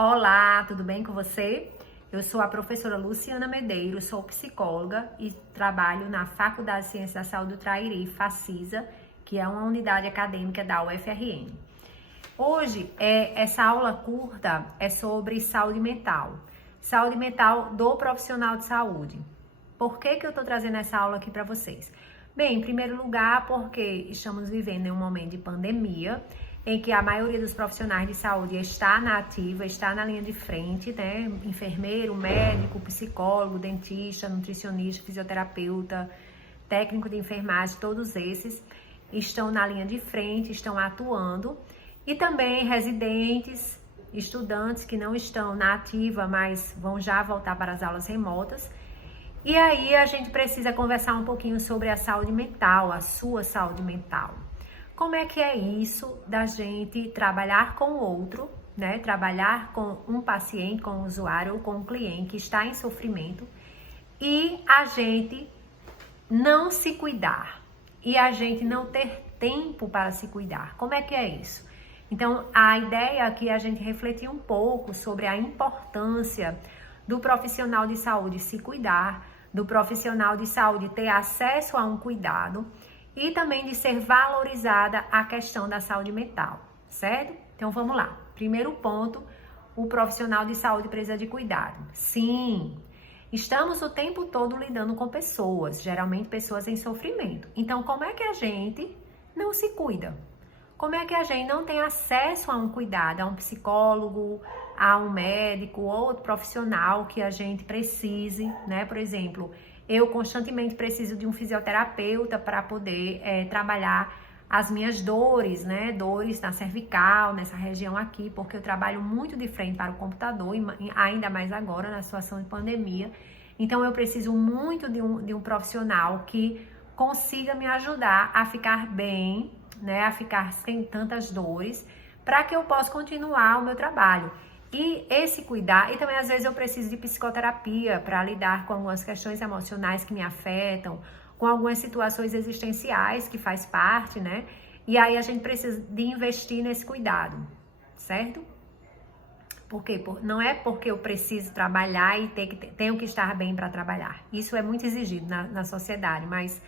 Olá, tudo bem com você? Eu sou a professora Luciana Medeiros, sou psicóloga e trabalho na Faculdade de Ciências da Saúde do Trairi, FACISA, que é uma unidade acadêmica da UFRN. Hoje, essa aula curta é sobre saúde mental do profissional de saúde. Por que eu estou trazendo essa aula aqui para vocês? Bem, em primeiro lugar, porque estamos vivendo em um momento de pandemia, em que a maioria dos profissionais de saúde está na ativa, está na linha de frente, né? Enfermeiro, médico, psicólogo, dentista, nutricionista, fisioterapeuta, técnico de enfermagem, todos esses estão na linha de frente, estão atuando. E também residentes, estudantes que não estão na ativa, mas vão já voltar para as aulas remotas. E aí a gente precisa conversar um pouquinho sobre a saúde mental, a sua saúde mental. Como é que é isso da gente trabalhar com o outro, né? Trabalhar com um paciente, com um usuário ou com um cliente que está em sofrimento e a gente não se cuidar e a gente não ter tempo para se cuidar. Como é que é isso? Então, a ideia aqui é a gente refletir um pouco sobre a importância do profissional de saúde se cuidar, do profissional de saúde ter acesso a um cuidado e também de ser valorizada a questão da saúde mental, certo? Então vamos lá. Primeiro ponto, o profissional de saúde precisa de cuidado. Sim, estamos o tempo todo lidando com pessoas, geralmente pessoas em sofrimento. Então como é que a gente não se cuida? Como é que a gente não tem acesso a um cuidado, a um psicólogo, a um médico ou outro profissional que a gente precise, né? Por exemplo, eu constantemente preciso de um fisioterapeuta para poder trabalhar as minhas dores, né? Dores na cervical, nessa região aqui, porque eu trabalho muito de frente para o computador, e ainda mais agora na situação de pandemia. Então eu preciso muito de um profissional que consiga me ajudar a ficar bem, né? A ficar sem tantas dores, para que eu possa continuar o meu trabalho. E esse cuidar, e também às vezes eu preciso de psicoterapia para lidar com algumas questões emocionais que me afetam, com algumas situações existenciais que faz parte, né? E aí a gente precisa de investir nesse cuidado, certo? Por quê? Não é porque eu preciso trabalhar e tenho que estar bem para trabalhar. Isso é muito exigido na sociedade, mas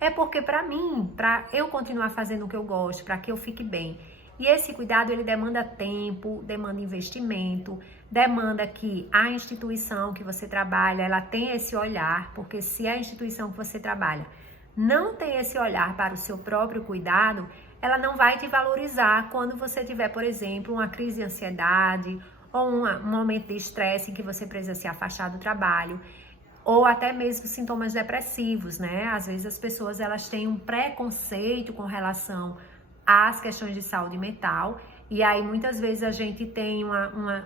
é porque para mim, para eu continuar fazendo o que eu gosto, para que eu fique bem. E esse cuidado, ele demanda tempo, demanda investimento, demanda que a instituição que você trabalha, ela tenha esse olhar, porque se a instituição que você trabalha não tem esse olhar para o seu próprio cuidado, ela não vai te valorizar quando você tiver, por exemplo, uma crise de ansiedade ou um momento de estresse em que você precisa se afastar do trabalho, ou até mesmo sintomas depressivos, né? Às vezes as pessoas, elas têm um preconceito com relação às questões de saúde mental, e aí muitas vezes a gente tem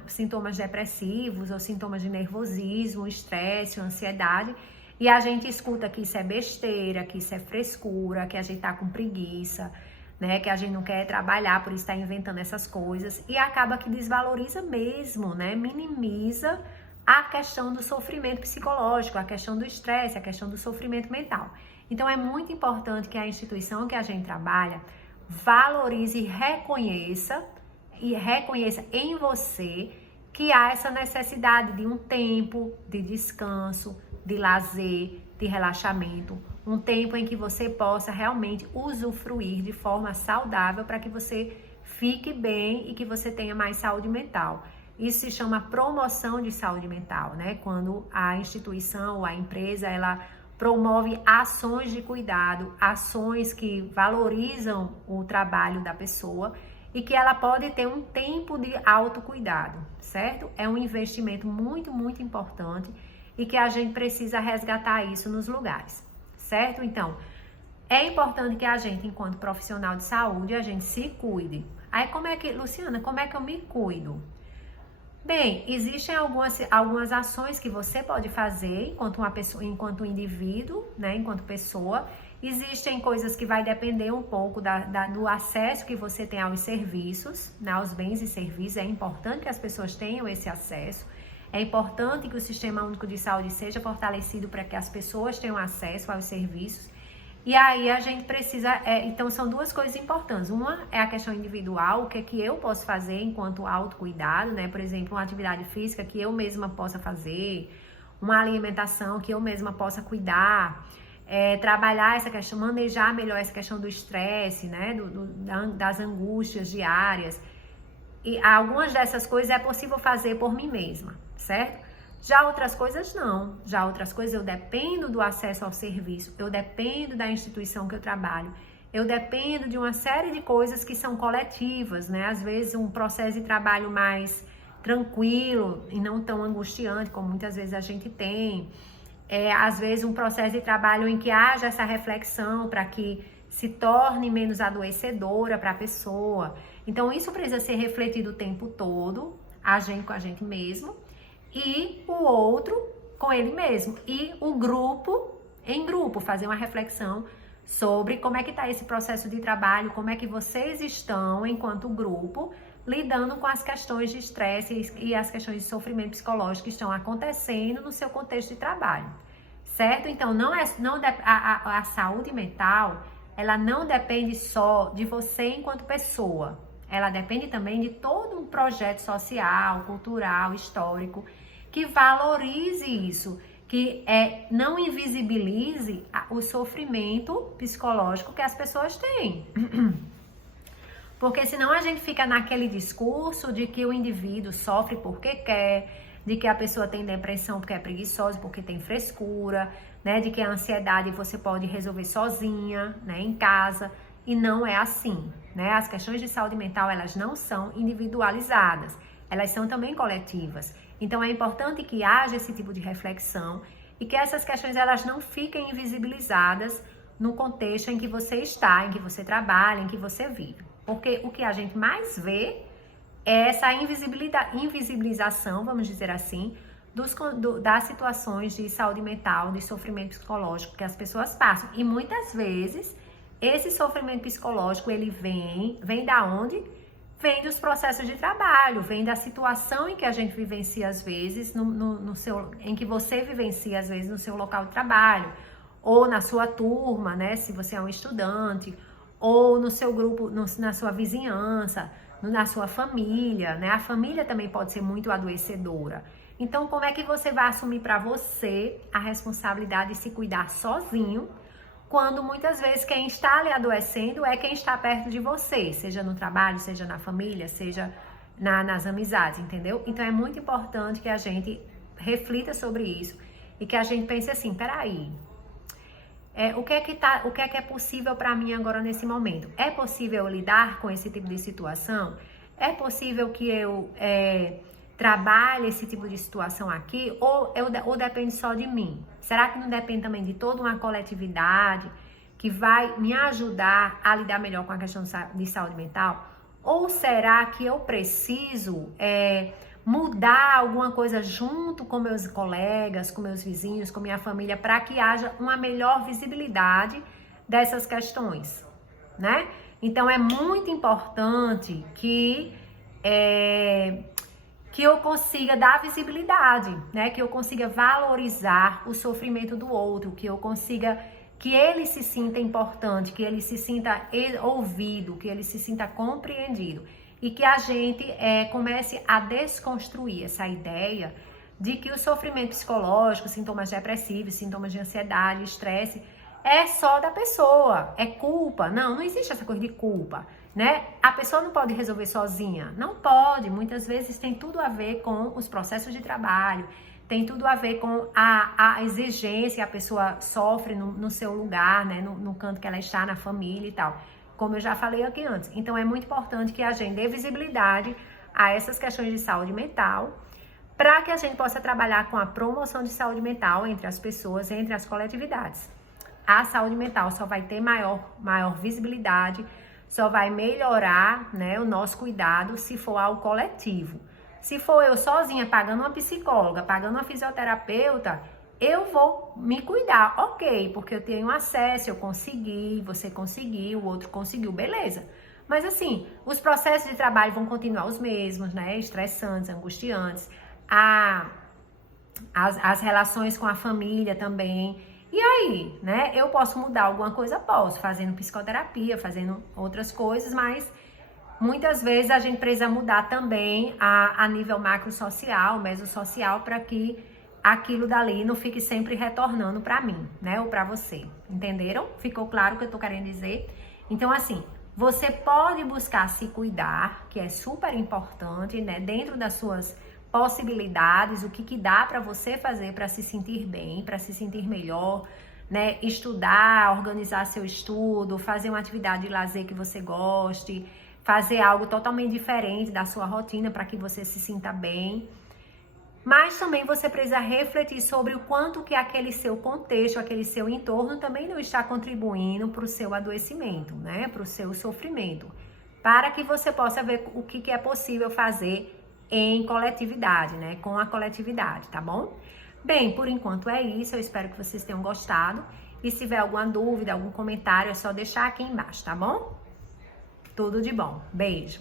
sintomas depressivos ou sintomas de nervosismo, estresse, ansiedade, e a gente escuta que isso é besteira, que isso é frescura, que a gente tá com preguiça, né, que a gente não quer trabalhar, por isso tá inventando essas coisas, e acaba que desvaloriza mesmo, né, minimiza a questão do sofrimento psicológico, a questão do estresse, a questão do sofrimento mental. Então é muito importante que a instituição que a gente trabalha valorize e reconheça em você que há essa necessidade de um tempo de descanso, de lazer, de relaxamento, um tempo em que você possa realmente usufruir de forma saudável para que você fique bem e que você tenha mais saúde mental. Isso se chama promoção de saúde mental, né? Quando a instituição ou a empresa, ela promove ações de cuidado, ações que valorizam o trabalho da pessoa e que ela pode ter um tempo de autocuidado, certo? É um investimento muito, muito importante e que a gente precisa resgatar isso nos lugares, certo? Então, é importante que a gente, enquanto profissional de saúde, a gente se cuide. Aí, Luciana, como é que eu me cuido? Bem, existem algumas ações que você pode fazer enquanto uma pessoa, enquanto um indivíduo, né, enquanto pessoa. Existem coisas que vai depender um pouco do acesso que você tem aos serviços, né, aos bens e serviços. É importante que as pessoas tenham esse acesso. É importante que o Sistema Único de Saúde seja fortalecido para que as pessoas tenham acesso aos serviços. E aí a gente precisa, então são duas coisas importantes. Uma é a questão individual, o que é que eu posso fazer enquanto autocuidado, né? Por exemplo, uma atividade física que eu mesma possa fazer, uma alimentação que eu mesma possa cuidar, trabalhar essa questão, manejar melhor essa questão do estresse, né? Das angústias diárias. E algumas dessas coisas é possível fazer por mim mesma, certo? Já outras coisas não. Já outras coisas eu dependo do acesso ao serviço, eu dependo da instituição que eu trabalho, eu dependo de uma série de coisas que são coletivas, né? Às vezes um processo de trabalho mais tranquilo e não tão angustiante como muitas vezes a gente tem. Às vezes um processo de trabalho em que haja essa reflexão para que se torne menos adoecedora para a pessoa. Então isso precisa ser refletido o tempo todo, a gente com a gente mesmo, e o outro com ele mesmo. E o grupo, em grupo, fazer uma reflexão sobre como é que está esse processo de trabalho, como é que vocês estão, enquanto grupo, lidando com as questões de estresse e as questões de sofrimento psicológico que estão acontecendo no seu contexto de trabalho, certo? Então, a saúde mental, ela não depende só de você enquanto pessoa, ela depende também de todo um projeto social, cultural, histórico, que valorize isso, que não invisibilize o sofrimento psicológico que as pessoas têm. Porque senão a gente fica naquele discurso de que o indivíduo sofre porque quer, de que a pessoa tem depressão porque é preguiçosa, porque tem frescura, né? De que a ansiedade você pode resolver sozinha, né? Em casa. E não é assim, né? As questões de saúde mental, elas não são individualizadas, elas são também coletivas. Então é importante que haja esse tipo de reflexão e que essas questões elas não fiquem invisibilizadas no contexto em que você está, em que você trabalha, em que você vive. Porque o que a gente mais vê é essa invisibilização, vamos dizer assim, das situações de saúde mental, de sofrimento psicológico que as pessoas passam. E muitas vezes esse sofrimento psicológico, ele vem da onde? Vem dos processos de trabalho, vem da situação em que a gente vivencia às vezes, em que você vivencia às vezes no seu local de trabalho, ou na sua turma, né, se você é um estudante, ou no seu grupo, na sua vizinhança, na sua família, né? A família também pode ser muito adoecedora. Então, como é que você vai assumir para você a responsabilidade de se cuidar sozinho, quando muitas vezes quem está ali adoecendo é quem está perto de você, seja no trabalho, seja na família, seja nas amizades, entendeu? Então é muito importante que a gente reflita sobre isso e que a gente pense assim, peraí, o que é possível para mim agora nesse momento? É possível lidar com esse tipo de situação? É possível que eu trabalhe esse tipo de situação aqui? Ou depende só de mim? Será que não depende também de toda uma coletividade que vai me ajudar a lidar melhor com a questão de saúde mental? Ou será que eu preciso mudar alguma coisa junto com meus colegas, com meus vizinhos, com minha família, para que haja uma melhor visibilidade dessas questões, né? Então é muito importante que eu consiga dar visibilidade, né? Que eu consiga valorizar o sofrimento do outro, que ele se sinta importante, que ele se sinta ouvido, que ele se sinta compreendido. E que a gente comece a desconstruir essa ideia de que o sofrimento psicológico, sintomas depressivos, sintomas de ansiedade, estresse, é só da pessoa, é culpa. Não existe essa coisa de culpa, né? A pessoa não pode resolver sozinha, não pode. Muitas vezes tem tudo a ver com os processos de trabalho, tem tudo a ver com a exigência que a pessoa sofre no seu lugar, né? No canto que ela está, na família e tal. Como eu já falei aqui antes. Então, é muito importante que a gente dê visibilidade a essas questões de saúde mental, para que a gente possa trabalhar com a promoção de saúde mental entre as pessoas, entre as coletividades. A saúde mental só vai ter maior visibilidade, só vai melhorar, né, o nosso cuidado se for algo coletivo. Se for eu sozinha pagando uma psicóloga, pagando uma fisioterapeuta, eu vou me cuidar, ok, porque eu tenho acesso, eu consegui, você conseguiu, o outro conseguiu, beleza. Mas assim, os processos de trabalho vão continuar os mesmos, né? Estressantes, angustiantes, as relações com a família também. E aí, né? Eu posso mudar alguma coisa? Posso, fazendo psicoterapia, fazendo outras coisas, mas muitas vezes a gente precisa mudar também a nível macro social, meso-social, para que aquilo dali não fique sempre retornando para mim, né? Ou para você. Entenderam? Ficou claro o que eu tô querendo dizer? Então, assim, você pode buscar se cuidar, que é super importante, né? Dentro das suas possibilidades, o que dá para você fazer para se sentir bem, para se sentir melhor, né? Estudar, organizar seu estudo, fazer uma atividade de lazer que você goste, fazer algo totalmente diferente da sua rotina para que você se sinta bem. Mas também você precisa refletir sobre o quanto que aquele seu contexto, aquele seu entorno também não está contribuindo para o seu adoecimento, né? Para o seu sofrimento. Para que você possa ver o que é possível fazer em coletividade, né? Com a coletividade, tá bom? Bem, por enquanto é isso. Eu espero que vocês tenham gostado. E se tiver alguma dúvida, algum comentário, é só deixar aqui embaixo, tá bom? Tudo de bom. Beijo!